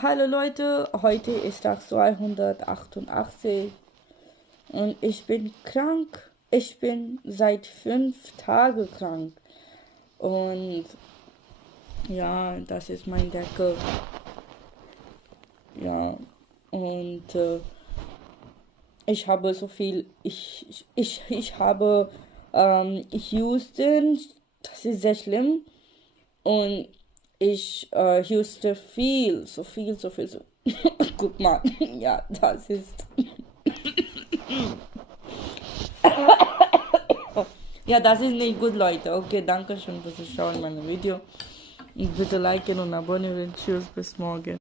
Hallo Leute, heute ist Tag 288 und ich bin krank. Ich bin seit 5 Tagen krank. Und ja, das ist mein Decke. Ja, und ich habe so viel. Ich habe Houston, das ist sehr schlimm. Und ich huste viel, so viel, so viel, so. Guck mal, ja, das ist. Ja, das ist nicht gut, Leute. Okay, danke schön fürs Schauen meinem Video. Und bitte liken und abonnieren. Tschüss, bis morgen.